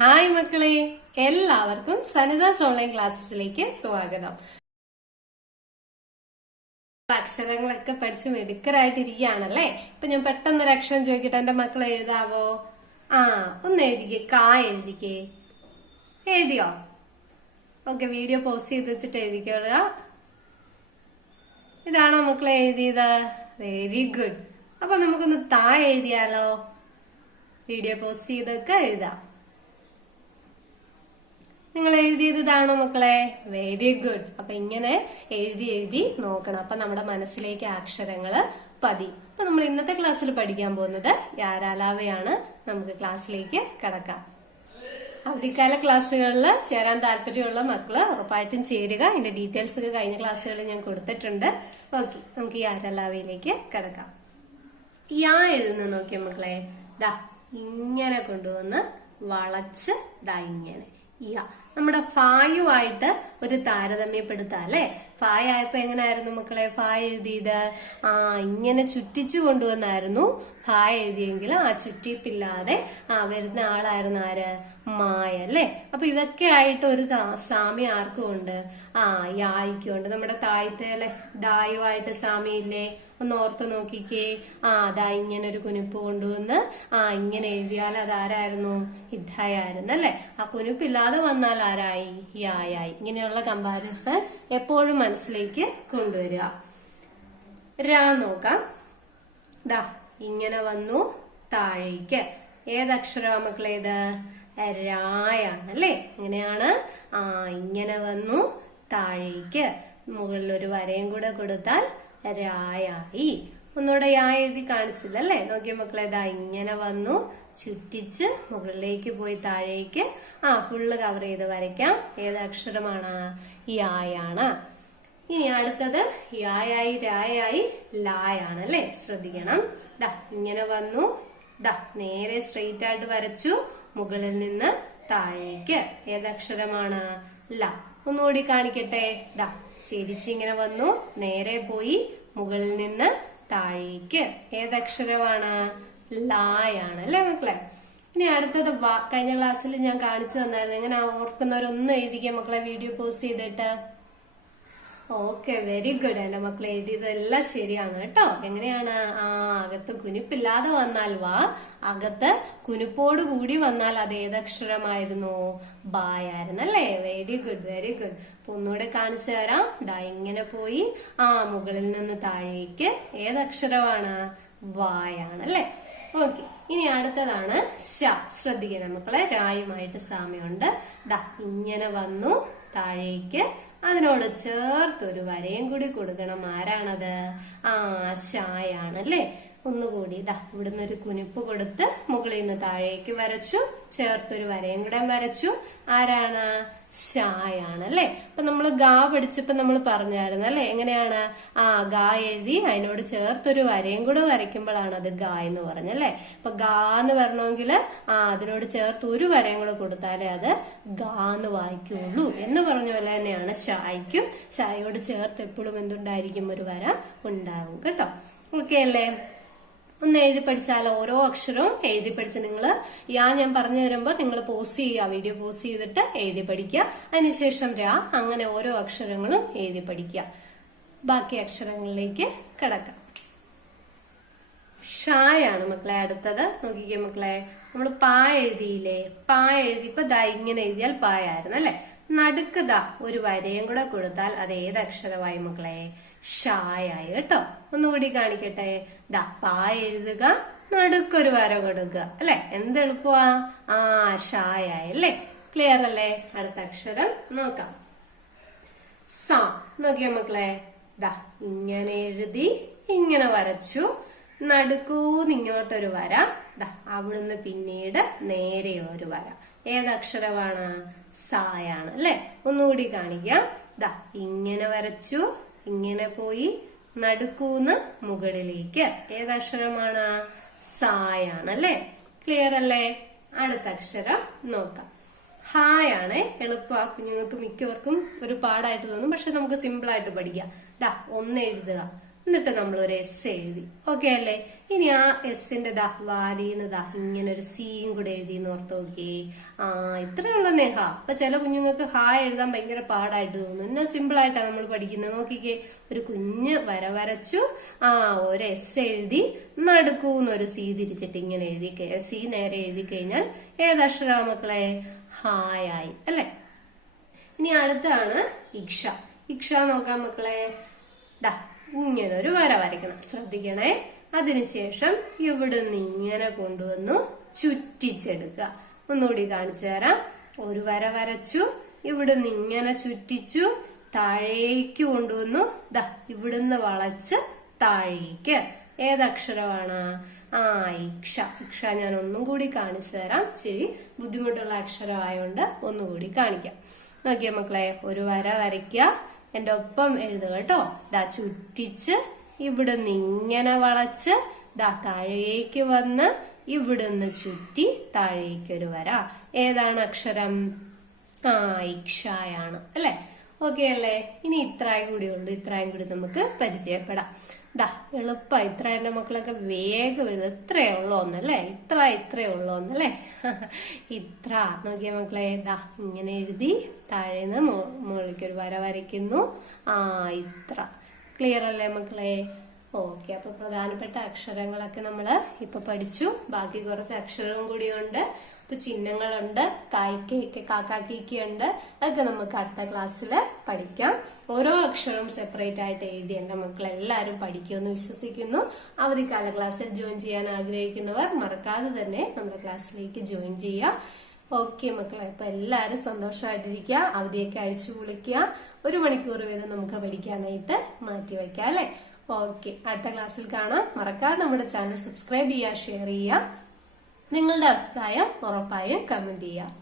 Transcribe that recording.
Hi മക്കളെ, എല്ലാവർക്കും സനിതാസ് online ക്ലാസ്സിലേക്ക് സ്വാഗതം. അക്ഷരങ്ങളൊക്കെ പഠിച്ച് മിടുക്കരായിട്ടിരിക്കുകയാണല്ലേ. ഇപ്പൊ ഞാൻ പെട്ടെന്നൊരു അക്ഷരം ചോദിക്കട്ടെ, എന്റെ മക്കളെ എഴുതാവോ? ഒന്ന് എഴുതിക്കേ. കാ എഴുതിക്കേ. എഴുതിയോ? ഓക്കെ, വീഡിയോ പോസ്റ്റ് ചെയ്ത് വെച്ചിട്ട് എഴുതിക്കോളുക. ഇതാണോ മക്കളെ എഴുതിയത്? Very good. അപ്പൊ നമുക്കൊന്ന് താ എഴുതിയാലോ? വീഡിയോ പോസ്റ്റ് ചെയ്തൊക്കെ എഴുതാം. നിങ്ങൾ എഴുതിയത് ഇതാണോ മക്കളെ? Very good. അപ്പൊ ഇങ്ങനെ എഴുതി എഴുതി നോക്കണം. അപ്പൊ നമ്മുടെ മനസ്സിലേക്ക് അക്ഷരങ്ങള് പതി. അപ്പൊ നമ്മൾ ഇന്നത്തെ ക്ലാസ്സിൽ പഠിക്കാൻ പോകുന്നത് യാരാലാവയാണ്. നമുക്ക് ക്ലാസ്സിലേക്ക് കടക്കാം. അവധിക്കാല ക്ലാസ്സുകളിൽ ചേരാൻ താല്പര്യമുള്ള മക്കള് ഉറപ്പായിട്ടും ചേരുക. അതിന്റെ ഡീറ്റെയിൽസ് ഒക്കെ കഴിഞ്ഞ ക്ലാസ്സുകളിൽ ഞാൻ കൊടുത്തിട്ടുണ്ട്. ഓക്കെ, നമുക്ക് യാരാലാവയിലേക്ക് കടക്കാം. യാ എഴുതുന്ന നോക്കിയ മക്കളെ, ദാ ഇങ്ങനെ കൊണ്ടുവന്ന് വളച്ച് ദാ ഇങ്ങനെ യാ. നമ്മുടെ ഫായുമായിട്ട് ഒരു താരതമ്യപ്പെടുത്താം അല്ലെ. ഫായ ആയപ്പോ എങ്ങനെയായിരുന്നു മക്കളെ ഫാ എഴുതിയത്? ഇങ്ങനെ ചുറ്റിച്ചു കൊണ്ടുവന്നായിരുന്നു ഫാ എഴുതിയെങ്കിൽ ആ ചുറ്റിപ്പില്ലാതെ വരുന്ന ആളായിരുന്നു ആര്? മായ അല്ലെ. അപ്പൊ ഇതൊക്കെ ആയിട്ട് ഒരു സാമ്യം ആർക്കും ഉണ്ട്? യായിക്കും ഉണ്ട്. നമ്മുടെ തായ്ത്തേലെ ദായുമായിട്ട് സാമ്യമില്ലേ? ഒന്ന് ഓർത്ത് നോക്കിക്കേ. അതാ ഇങ്ങനെ ഒരു കുനിപ്പ് കൊണ്ടുവന്ന് ഇങ്ങനെ എഴുതിയാൽ അതാരായിരുന്നു? ഇദ്ധായിരുന്നു അല്ലെ. ആ കുനിപ്പില്ലാതെ വന്നാൽ ആരായി? യായി. ഇങ്ങനെയുള്ള കമ്പാരിസൺ എപ്പോഴും മനസ്സിലേക്ക് കൊണ്ടുവരിക. രാ നോക്കാം. ദാ ഇങ്ങനെ വന്നു താഴേക്ക്. ഏതക്ഷരാ മക്കളേത്? രായാണ് അല്ലെ. എങ്ങനെയാണ്? ഇങ്ങനെ വന്നു താഴേക്ക്. മുകളിൽ ഒരു വരയും കൂടെ കൊടുത്താൽ രായായി. ഒന്നുകൂടെ യാ എഴുതി കാണിച്ചില്ല അല്ലെ. നോക്കിയ മക്കളെ, ഇതാ ഇങ്ങനെ വന്നു ചുറ്റിച്ച് മുകളിലേക്ക് പോയി താഴേക്ക് ഫുള്ള് കവർ ചെയ്ത് വരയ്ക്കാം. ഏതക്ഷരമാണ്? യായാണ്. ഇനി അടുത്തത് യായായി രായായി ലായാണ് അല്ലെ. ശ്രദ്ധിക്കണം. ദാ ഇങ്ങനെ വന്നു, ദാ നേരെ സ്ട്രെയിറ്റ് ആയിട്ട് വരച്ചു മുകളിൽ നിന്ന് താഴേക്ക്. ഏതക്ഷരമാണ്? ല. ഒന്നുകൂടി കാണിക്കട്ടെ. ദാ ശരിച്ചിങ്ങനെ വന്നു നേരെ പോയി മുകളിൽ നിന്ന് താഴേക്ക്. ഏതക്ഷരമാണ്? ലായാണ് അല്ലെ മക്കളെ. ഇനി അടുത്തത് കഴിഞ്ഞ ക്ലാസ്സിൽ ഞാൻ കാണിച്ചു തന്നായിരുന്നു. എങ്ങനെ ഓർക്കുന്നവരൊന്നും എഴുതിക്കുക മക്കളെ, വീഡിയോ പോസ്റ്റ് ചെയ്തിട്ട്. Okay, very good. എന്റെ മക്കൾ എഴുതിയതെല്ലാം ശരിയാണ് കേട്ടോ. എങ്ങനെയാണ്? അകത്ത് കുനിപ്പില്ലാതെ വന്നാൽ വാ, അകത്ത് കുനിപ്പോട് കൂടി വന്നാൽ അത് ഏതക്ഷരമായിരുന്നു? ബായായിരുന്നു അല്ലേ. Very good, very good. അപ്പൊ ഒന്നുകൂടെ കാണിച്ചു തരാം. ദാ ഇങ്ങനെ പോയി മുകളിൽ നിന്ന് താഴേക്ക്. ഏതക്ഷരമാണ്? വായാണ് അല്ലെ. ഓക്കെ, ഇനി അടുത്തതാണ് ശ. ശ്രദ്ധിക്കണം മക്കളെ, രായുമായിട്ട് സാമ്യമുണ്ട്. ദാ ഇങ്ങനെ വന്നു താഴേക്ക്. അതിനോട് ചേർത്തൊരു വരയും കൂടി കൊടുക്കണം. ആരാണത്? ശായാണ് അല്ലെ. ഒന്നുകൂടി ഇതാ ഇവിടുന്ന് ഒരു കുനിപ്പ് കൊടുത്ത് മുകളിൽ നിന്ന് താഴേക്ക് വരച്ചു. ചേർത്തൊരു വരയും കൂടെ വരച്ചു. ആരാണ്? ശായാണ് അല്ലെ. അപ്പൊ നമ്മള് ഗാ പഠിച്ചപ്പോ നമ്മൾ പറഞ്ഞായിരുന്നു അല്ലെ. എങ്ങനെയാണ്? ഗാ എഴുതി അതിനോട് ചേർത്തൊരു വരയും കൂടെ വരയ്ക്കുമ്പോഴാണ് അത് ഗാ എന്ന് പറഞ്ഞല്ലേ. അപ്പൊ ഗാ എന്ന് വരണമെങ്കിൽ അതിനോട് ചേർത്ത് ഒരു വരയും കൂടെ കൊടുത്താലേ അത് ഗാ എന്ന് വായിക്കുള്ളൂ എന്ന് പറഞ്ഞ പോലെ തന്നെയാണ് ഷായ്ക്കും. ഷായോട് ചേർത്ത് എപ്പോഴും എന്തുണ്ടായിരിക്കും? ഒരു വര ഉണ്ടാവും കേട്ടോ. ഓക്കെ അല്ലേ? ഒന്ന് എഴുതി പഠിച്ചാലോ? ഓരോ അക്ഷരവും എഴുതി പഠിച്ച് നിങ്ങള് ഞാൻ പറഞ്ഞു തരുമ്പോ നിങ്ങൾ പോസ്റ്റ് ചെയ്യുക. വീഡിയോ പോസ്റ്റ് ചെയ്തിട്ട് എഴുതി പഠിക്കുക. അതിനുശേഷം അങ്ങനെ ഓരോ അക്ഷരങ്ങളും എഴുതി പഠിക്കുക. ബാക്കി അക്ഷരങ്ങളിലേക്ക് കിടക്കാം. ഷായാണ് മക്കളെ അടുത്തത്. നോക്കിക്കേ മക്കളെ, നമ്മൾ പാ എഴുതിയില്ലേ? പാ എഴുതിയപ്പോ ദാ ഇങ്ങനെ എഴുതിയാൽ പായായിരുന്നു അല്ലെ. നടുക്ക് ദാ ഒരു വരയും കൂടെ കൊടുത്താൽ അത് ഏതക്ഷരമായി മക്കളെ? ഷായായി കേട്ടോ. ഒന്നുകൂടി കാണിക്കട്ടെ. ദാ പാ എഴുതുക, നടുക്കൊരു വര കൊടുക്കുക അല്ലെ. എന്ത് എളുപ്പമാ? ഷായായി അല്ലേ. ക്ലിയർ അല്ലേ? അടുത്ത അക്ഷരം നോക്കാം. സ. നോക്കിയോ മക്കളെ, ദാ ഇങ്ങനെ എഴുതി ഇങ്ങനെ വരച്ചു. നടുക്കൂന്ന് ഇങ്ങോട്ടൊരു വര. ദാ അവിടുന്ന് പിന്നീട് നേരെ ഒരു വര. ഏതക്ഷരമാണ്? സായാണ് അല്ലെ. ഒന്നുകൂടി കാണിക്കാം. ദാ ഇങ്ങനെ വരച്ചു, ഇങ്ങനെ പോയി നടുക്കൂന്ന് മുകളിലേക്ക്. ഏതക്ഷരമാണ്? സായാണ് അല്ലെ. ക്ലിയർ അല്ലേ? അടുത്ത അക്ഷരം നോക്കാം. ഹായാണ്. എളുപ്പ കുഞ്ഞുങ്ങൾക്ക് മിക്കവർക്കും ഒരു പാടായിട്ട് തോന്നും, പക്ഷെ നമുക്ക് സിമ്പിൾ ആയിട്ട് പഠിക്കാം. ദാ ഒന്ന് എഴുതുക, എന്നിട്ട് നമ്മൾ ഒരു എസ് എഴുതി. ഓക്കെ അല്ലേ? ഇനി ആ എസിന്റെ വാലിന്ന് ഇങ്ങനെ ഒരു സിയും കൂടെ എഴുതി ഓർത്ത് നോക്കിയേ. ഇത്രയുള്ള നേഹ. അപ്പൊ ചില കുഞ്ഞുങ്ങൾക്ക് ഹായ് എഴുതാൻ ഭയങ്കര പാടായിട്ട് തോന്നും. എന്നാ സിമ്പിൾ ആയിട്ടാണ് നമ്മൾ പഠിക്കുന്നത്. നോക്കിക്കേ, ഒരു കുഞ്ഞ് വരച്ചു, ഒരു എസ് എഴുതി, നടുക്കൂന്നൊരു സി തിരിച്ചിട്ട് ഇങ്ങനെ എഴുതി, സി നേരെ എഴുതി കഴിഞ്ഞാൽ ഏതക്ഷരാ മക്കളെ? ഹായ് ആയി അല്ലെ? ഇനി അടുത്താണ് ഇക്ഷ. ഇക്ഷ നോക്കാം മക്കളെ. ഇങ്ങനെ ഒരു വര വരയ്ക്കണം, ശ്രദ്ധിക്കണേ. അതിനുശേഷം ഇവിടുന്ന് ഇങ്ങനെ കൊണ്ടുവന്നു ചുറ്റിച്ചെടുക്കുക. ഒന്നുകൂടി കാണിച്ചു തരാം. ഒരു വര വരച്ചു, ഇവിടുന്ന് ഇങ്ങനെ ചുറ്റിച്ചു, താഴേക്ക് കൊണ്ടുവന്നു, ഇവിടുന്ന് വളച്ച് താഴേക്ക്. ഏതക്ഷരമാണ്? ഇക്ഷ. ഇക്ഷ ഞാൻ ഒന്നും കൂടി കാണിച്ചു തരാം. ശരി, ബുദ്ധിമുട്ടുള്ള അക്ഷരമായോണ്ട് ഒന്നുകൂടി കാണിക്കാം. നോക്കിയ മക്കളെ, ഒരു വര വരയ്ക്കുക, എന്റെ ഒപ്പം എഴുതുക കേട്ടോ. ചുറ്റിച്ച് ഇവിടുന്ന് ഇങ്ങനെ വളച്ച് താഴേക്ക് വന്ന് ഇവിടുന്ന് ചുറ്റി താഴേക്ക് ഒരു വര. ഏതാണ് അക്ഷരം? ഇക്ഷയാണ് അല്ലെ? ഓക്കെ അല്ലേ? ഇനി ഇത്രയും കൂടി ഉള്ളു. ഇത്രയും കൂടി നമുക്ക് പരിചയപ്പെടാം. എളുപ്പം. ഇത്ര എന്റെ മക്കളൊക്കെ വേഗം എഴുതും. ഇത്രയേ ഉള്ളൂന്നല്ലേ? ഇത്രയേ ഉള്ളൂന്നല്ലേ? ഇത്ര. നോക്കിയ മക്കളെ, ഇങ്ങനെ എഴുതി താഴേന്ന് മുകളിലേക്ക് ഒരു വര വരയ്ക്കുന്നു. ഇത്ര. ക്ലിയർ അല്ലേ മക്കളെ? ഓക്കെ. അപ്പൊ പ്രധാനപ്പെട്ട അക്ഷരങ്ങളൊക്കെ നമ്മള് ഇപ്പൊ പഠിച്ചു. ബാക്കി കുറച്ച് അക്ഷരവും കൂടിയുണ്ട്. ഇപ്പൊ ചിഹ്നങ്ങളുണ്ട്, കായ്ക്കൊക്കെ കാക്കാക്കിക്കുണ്ട്. അതൊക്കെ നമുക്ക് അടുത്ത ക്ലാസ്സിൽ പഠിക്കാം. ഓരോ അക്ഷരവും സെപ്പറേറ്റ് ആയിട്ട് എഴുതി എന്റെ മക്കൾ എല്ലാവരും പഠിക്കുമെന്ന് വിശ്വസിക്കുന്നു. അവധിക്കാല ക്ലാസ്സിൽ ജോയിൻ ചെയ്യാൻ ആഗ്രഹിക്കുന്നവർ മറക്കാതെ തന്നെ നമ്മുടെ ക്ലാസ്സിലേക്ക് ജോയിൻ ചെയ്യുക. ഓക്കെ മക്കളെ, അപ്പൊ എല്ലാരും സന്തോഷമായിട്ടിരിക്കുക. അവധിയൊക്കെ അഴിച്ചു പൊളിക്കുക. 1 മണിക്കൂർ വീതം നമുക്ക് പഠിക്കാനായിട്ട് മാറ്റിവെക്കാം അല്ലെ? ഓക്കെ, അടുത്ത ക്ലാസ്സിൽ കാണാം. മറക്കാതെ നമ്മുടെ ചാനൽ സബ്സ്ക്രൈബ് ചെയ്യുക, ഷെയർ ചെയ്യുക. നിങ്ങളുടെ അഭിപ്രായം ഉറപ്പായും കമന്റ് ചെയ്യുക.